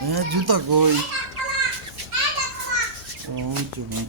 হ্যাঁ জুতা কই? ওই তো না।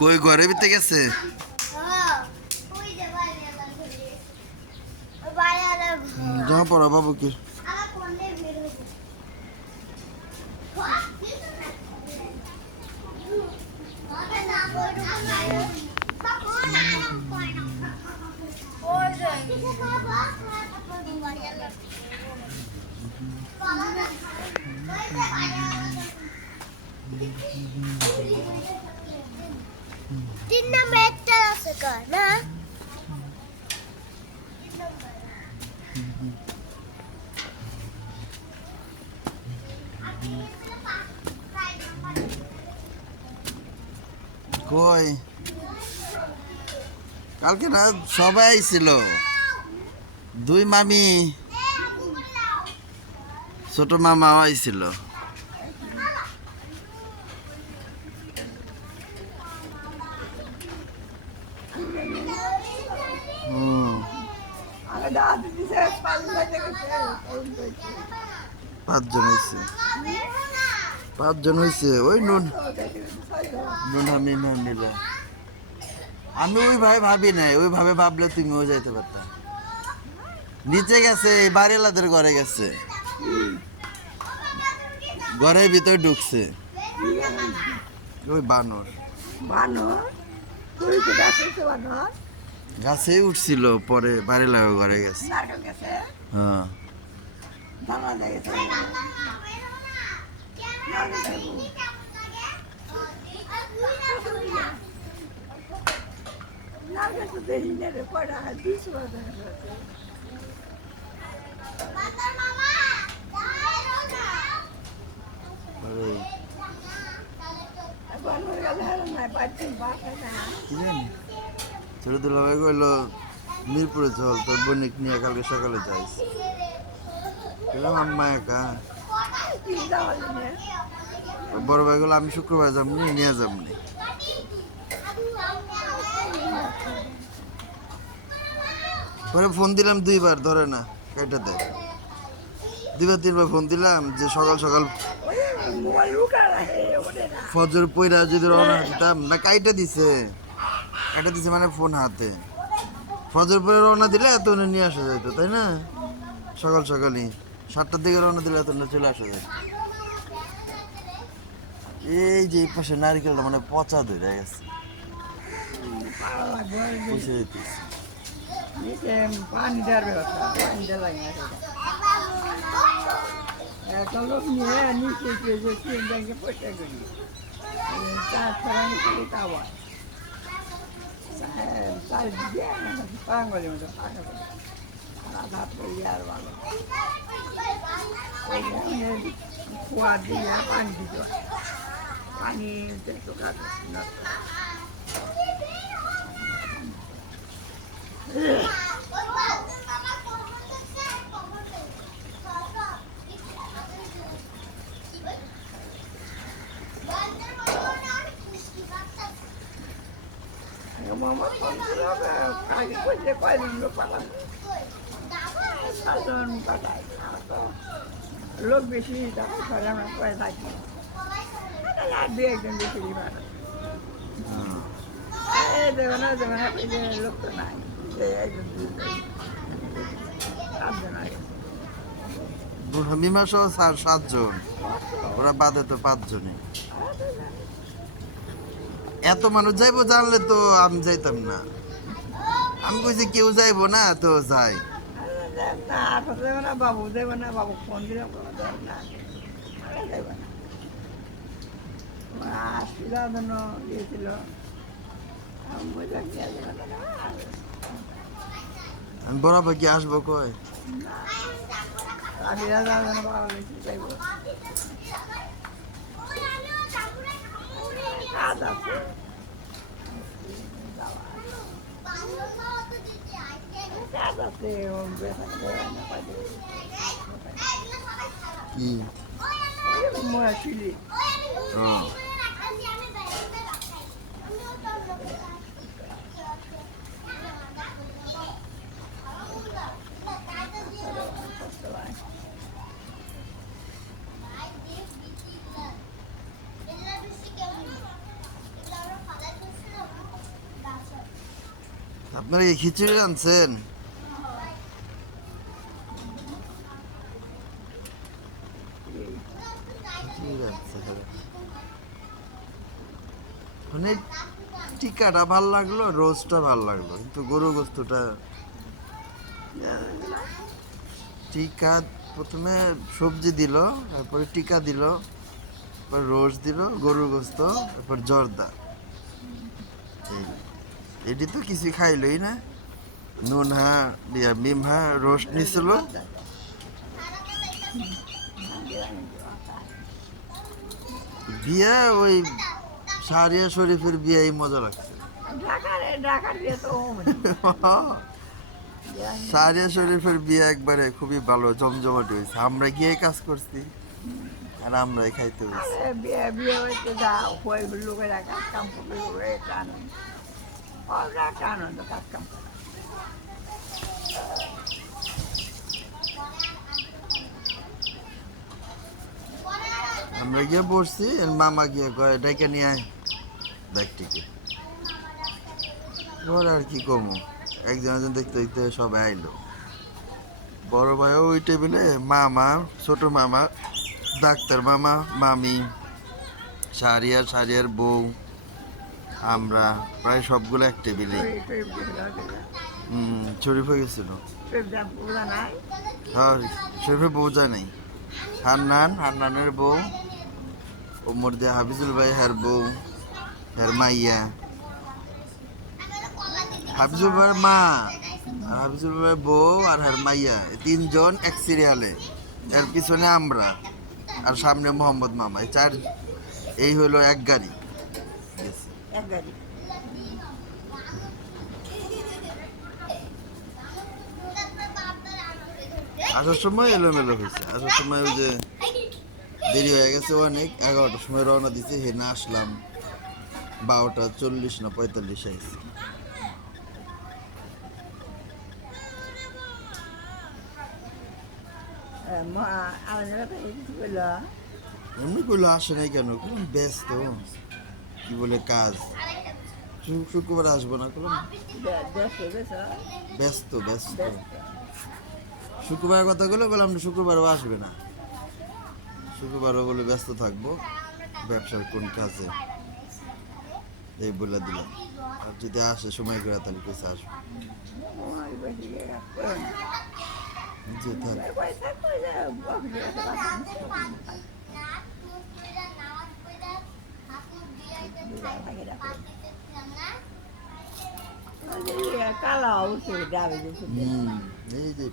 কই ঘরে ভিতরে গেছে? জামা পড়া বাবু কি? তিন নম্বর একটা আছে কর না কই কালকে না সবাই ছিল, দুই মামি ছোট মামা আইছিল। পাঁচজন হয়েছে, পাঁচজন হয়েছে। ওই নুন নুন আমি মিলে আমি ওইভাবে ভাবি নাই, ওইভাবে ভাবলে তুমিও যাইতে পারতা। নিচে গেছে, এই বাড়িওয়ালাদের ঘরে গেছে, ঘরের ভিতরে ঢুকছে ওই বানর। গাছে উঠছিল, পরে বাড়ি লাগা ঘরে গেছে। হ্যাঁ ছোট দুলাভাই কইলো মিরপুরে চল, তোর বোনিক নিয়ে কালকে সকালে যাইস। আম্মা একা, বড় ভাই গুলো আমি শুক্রবার যাবনি, নিয়ে যাবনি। পরে ফোন দিলাম দুইবার, ধরে না, কেটে দেয়। দুইবার তিনবার ফোন দিলাম যে সকাল সকাল ফজর পইরা যদি রওনা দিতাম না, কাইটা দিছে মানে ফোন হাতে। ফজর পরে রওনা দিলে এত নিয়ে আসা যেত, তাই না? সকাল সকালই 7টার দিকে রওনা দিলে এত চলে আসা যায়। এই যে এই পাশে নারকেলটা মানে পচা ধরে গেছে, পচে যেতেছে। পানি দেওয়ার ব্যবস্থা, পানি দেওয়া একটা লোক নিয়ে নিচে ব্যাংকে পয়সা করি চার ছাড়ানো করি তাওয়া চার দিয়ে পাঙ্গলের মতো পাকা করে আধা করি আর ভালো খোয়া দিয়ে পানি দিতে হয়, পানি একটু কাজ মামা আগে করলে কয়দিন লোক পাঠানো সাধারণ পাঠায় লোক বেশি তখন সরে আমরা করে থাকি আর দু একজন বেশি পাঠায় এই দেবে না এই যে লোক তো নাই এই একজন সাতজন আগে মিমা সহ 7 জন, ওরা বাদে তো 5 জনে। এত মানুষ যাইবো জানলে তো আমি যাইতাম না। আমি কইছি কেউ যাইবো না তো যাই। না আসা দেবে না, বাবু দেবে না, বাবু ফোন দিলাম দেবে না, দেবে না। আসছিল জন্য দিয়েছিল, আমি বললাম নিয়ে যাবে না। আমি বরাবর কি আসবো কই? আবিরা যাবে না, বাবা বেশি যাইব। কাজ আছে কাজ আছে কি? চিলি ও আপনারা এই খিচুড়ি রাঁধছেন? মানে টিকাটা ভাল লাগলো, রোস্টটা ভাল লাগলো, কিন্তু গরু গোস্তটা টিকা প্রথমে সবজি দিল, তারপরে টিকা দিল, তারপর রোস্ট দিল, গরুর গোস্ত, তারপর জর্দা। এটি তো কিছু খাইলই না। নুন মিমহা রোস্ট নিছিল, বিয়া ওই সারিয়া শরীফের বিয়াই মজা লাগছে। সারিয়া শরীফের বিয়ে একবারে খুবই ভালো জমজমাট হয়েছে। আমরা গিয়ে কাজ করছি আর আমরাই খাইতে হয়েছি। বিয়ে হয়েছে যা লোকেরা কাজ কাম করবে, একটা আনন্দ কাজ কাম করে। আমরা গিয়ে বসছি, মামা গিয়ে ডেকে নিয়ে আয় ব্যাগটিকে। ওর আর কি কমু, একজন একজন দেখতে দেখতে সবাই আইলো। বড় ভাইও ওই টেবিলে, মামা, ছোট মামা, ডাক্তার মামা, মামি, সারিয়ার বউ, আমরা প্রায় সবগুলো এক টেবিলে। শরীফ হয়ে গেছিল। হ্যাঁ, শরীফের বউ যায় নাই। হান্নানের বউ, ওমর দিয়া হাফিজুল ভাই হার বউ, হার মাইয়া, হাফিজুল ভাইয়ের মা, আর হাফিজুল ভাইয়ের বউ আর হার মাইয়া, 3 জন এক সিরিয়ালে। এর পিছনে আমরা, আর সামনে মোহাম্মদ মামা। এই হলো এক গাড়ি। আসার সময় এলোমেলো হয়েছে, আসার সময় ওই যে দেরি হয়ে গেছে অনেক। 11টার সময় রওনা দিছে, হেনা আসলাম 12টা 40 না 45 আইছি। এমনি করলো আসে নাই কেন? ব্যস্ত, কি বলে কাজ, শুক্রবার আসবো না করলাম। ব্যস্ত ব্যস্ত শুক্রবারের কথা বললাম না, শুক্রবারও আসবে না, শুক্রবারও বলে ব্যস্ত থাকবো ব্যবসার কোন কাজে, এই বলে দিলাম। আর যদি আসে সময় করে তাহলে কিছু আসবো। জি থাক। কালা অবশ্যই যাবে, এই যে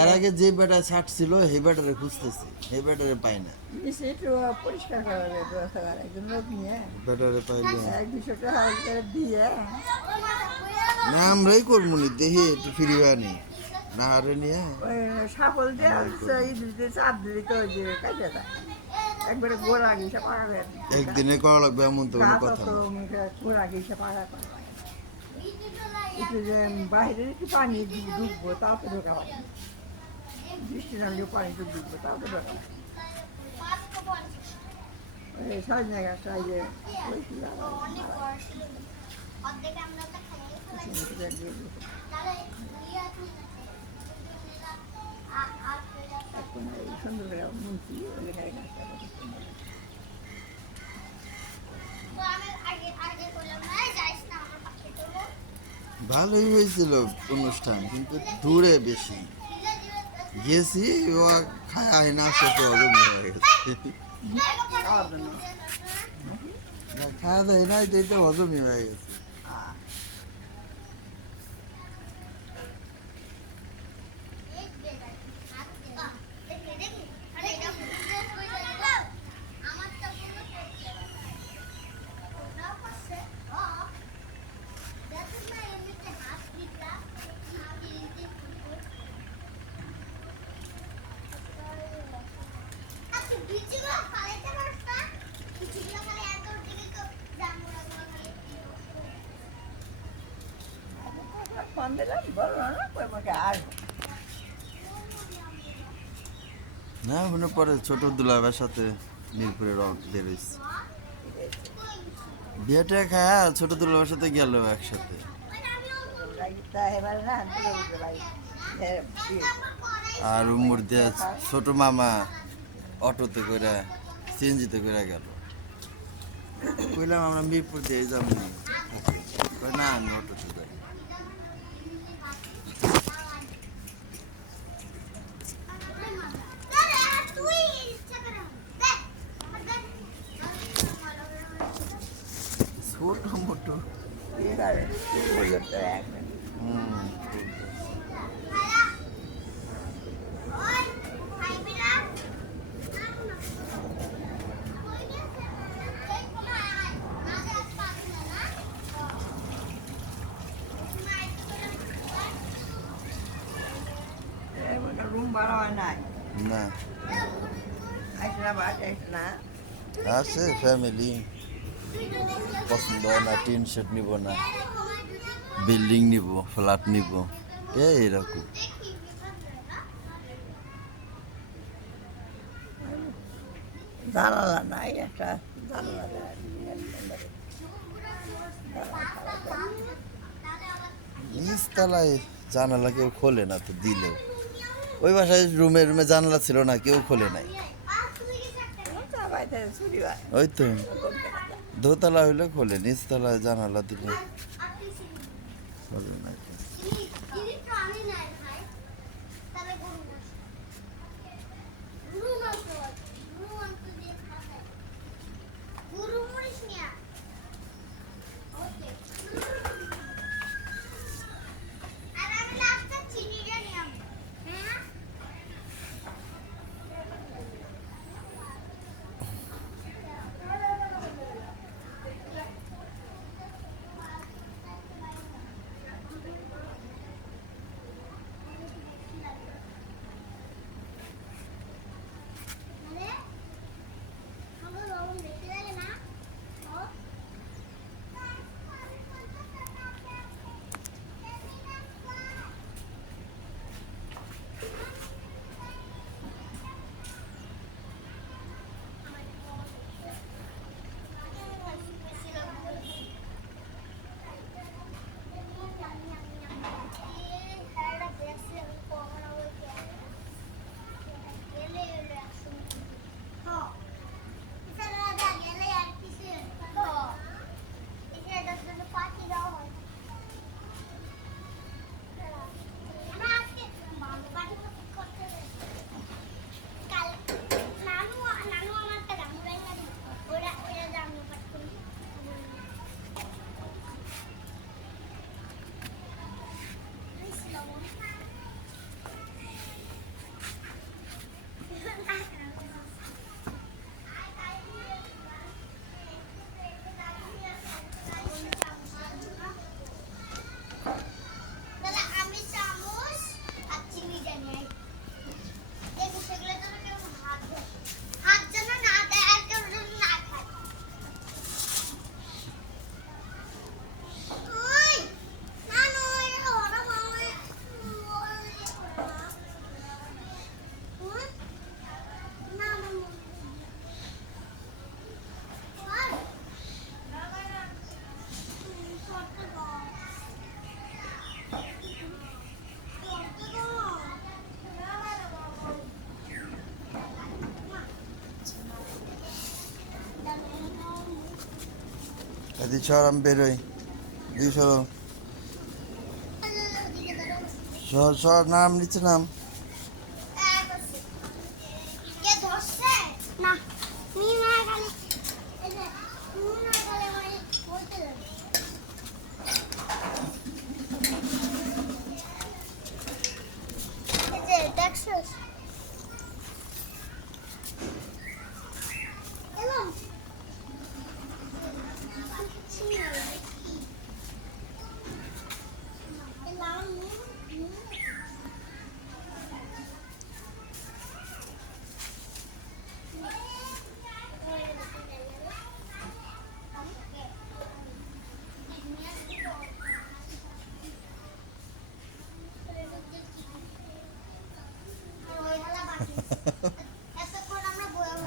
এর আগে যে বেটা ছাড়ছিল সেই বেটারে খুঁজতেছি, সেই বেটারে পাই না। পরিষ্কার করা একজন লোক নিয়ে বেটারে পাইলে 200 টাকা দিয়ে না আমরাই করবো নি, দেখি একটু ফ্রি হয়নি না হারে নিয়ে সাফল দিয়ে চাপ দিলি তো কাজে যায় একবারে গোড়া গিয়ে পাকা একদিনে করা লাগবে এমন তো কোনো কথা না। গোড়া গিয়ে পাকা একটু যে বাইরে একটু পানি ঢুকবো তারপরে ঢোকা হয় বৃষ্টি নামলে পানিতে ডুববে তাও তো ব্যাপার ওই সজনে গাছটা এই যে হয়েছিল এখন এই সুন্দর করে মুন্সি ওই গাছটা কত সুন্দর ভালোই হয়েছিল অনুষ্ঠান কিন্তু দূরে বেশি গেছি ও খায় আয় না আসতে তো হজম হয়ে গেছে খাওয়ার জন্য না, খাওয়া দাওয়া নাই তো এটা হজমই হয়ে গেছে ফোন দিলাম বললো না কই আমাকে আর না মনে পরে ছোট দুলাভাইয়ের সাথে মিরপুরে বেরোইছে বিয়েটা খায় ছোট দুলাভাইয়ের সাথে গেল একসাথে এবার না ভাই আর উমর দিয়ে ছোট মামা অটোতে করে সিএনজিতে করে গেল কইলাম আমরা মিরপুর দিয়ে যাবো না কই না আমি অটোতে যাই ছোট মোটো রুম ভাড়া হয় নাই না আসলে বাস না আছে ফ্যামিলি পছন্দ হয় না টিন শেড নিব না বিল্ডিং নিব ফ্ল্যাট নিব এইরকম জানালা নাই একটা জানালা নিচতলায় জানালা কেউ খোলে না তো দিলেও ওই বাসায় রুমে রুমে জানালা ছিল না কেউ খোলে নাই ওই তো দোতলা হইলে খোলে নিচতলায় জানালা দিলে খোলে না এদিকে সর আমি বেরোই দুই সরো সর সর নাম নিচে নাম কে ধরছে না মিনা খালি এই যে মিনা খালি মানে বলতে যাবে এই যে দেখছস এলাম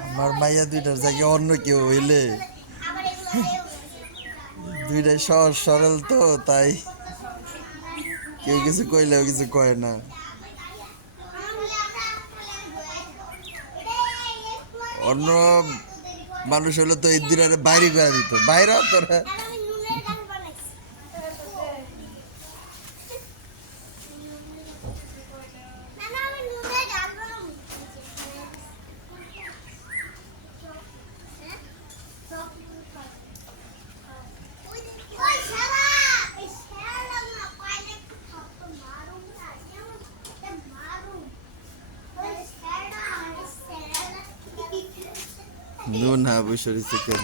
আমার মাইয়া দুইটার জায়গায় অন্য কেউ হইলে দুইটাই সহজ সরল তো তাই কেউ কিছু কইলেও কিছু কয় না অন্য মানুষ হলে তো এই দিনারে বাইরে করে দিত বাইরে তোরা নুন হাবুসরি চিকেন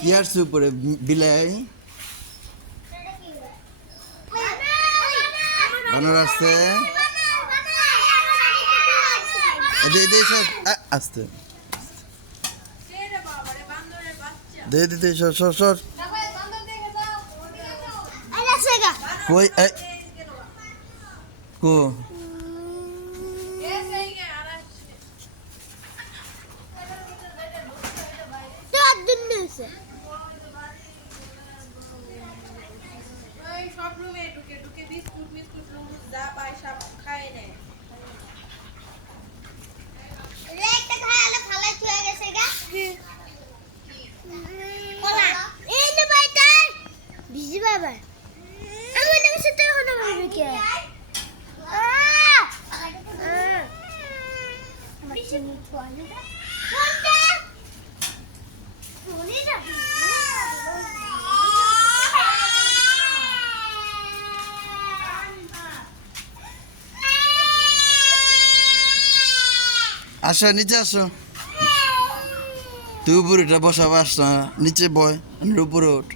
কি আসছে উপরে বিলাই বানর আসছে আসতে দে দিতে সর সর সর কই কো সব রুমে ঢুকে ঢুকে বিস্কুট বিস্কুট লুজ যা পায় সব খায় নেয় একটা খায়ালে ফালাই থুয়ে গেছে গা ওলা এই নে বাইটাই বিজি বাবা আমি না সেটা হলো ভাবে কি বিজি মুছওয়ালে কোনটা শুনি না আসো নিচে আসো তুই উপরে এটা বসাবো আস না নিচে বয় আমি উপরে ওঠ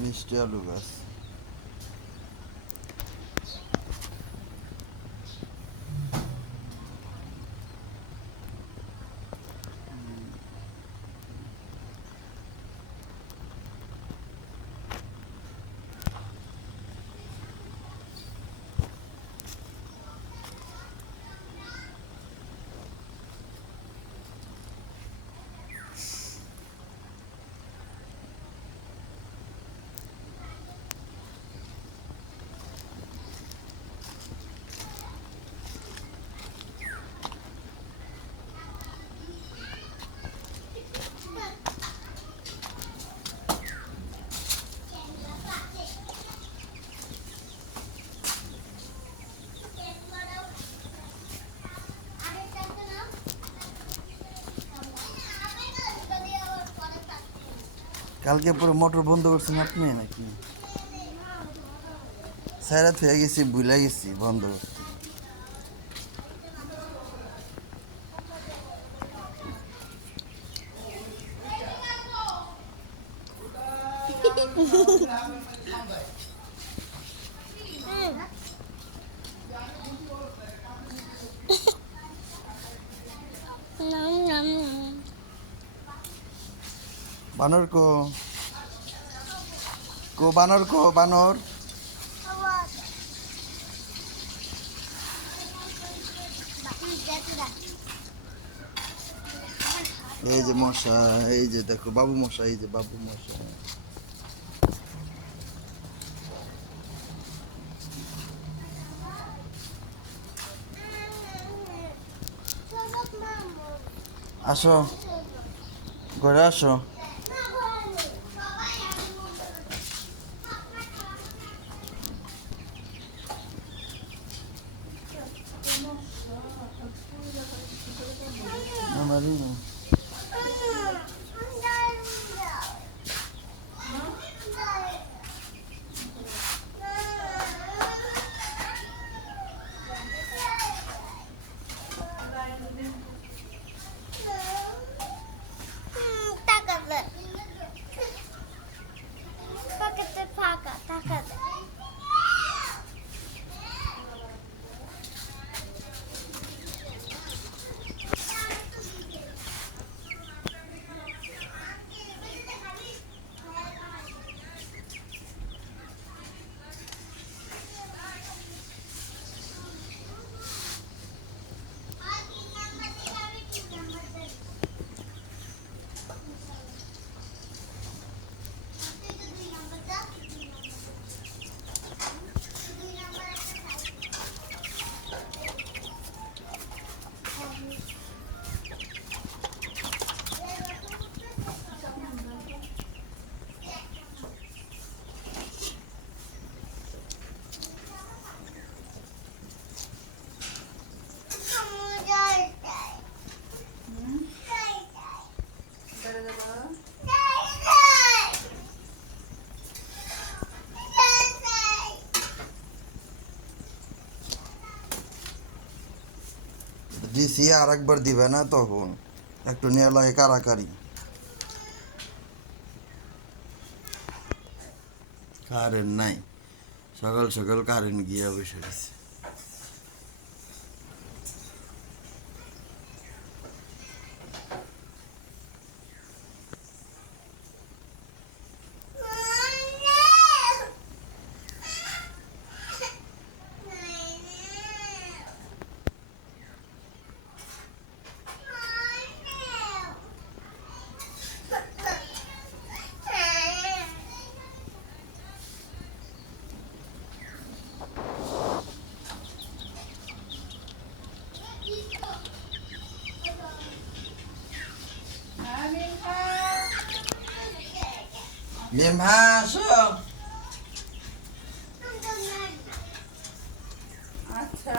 মিষ্টি আলু গাছ। কালকে পুরো মোটর বন্ধ করছেন আপনি নাকি? সাইরাত হয়ে গেছি, ভুলে গেছি বন্ধ করতে। বানর কো কো বানর কো বানর। এই যে মশা, এই যে দেখো বাবু মশা, এই যে বাবু মশা। আসো ঘরে আসো। আমারই না। দিছি আর একবার দিবে না, তখন একটু নিয়ে লাগে কারাকারি। কারেন্ট নাই, সকাল সকাল কারেন্ট গিয়া বসে গেছে। মিমহা আসো। আচ্ছা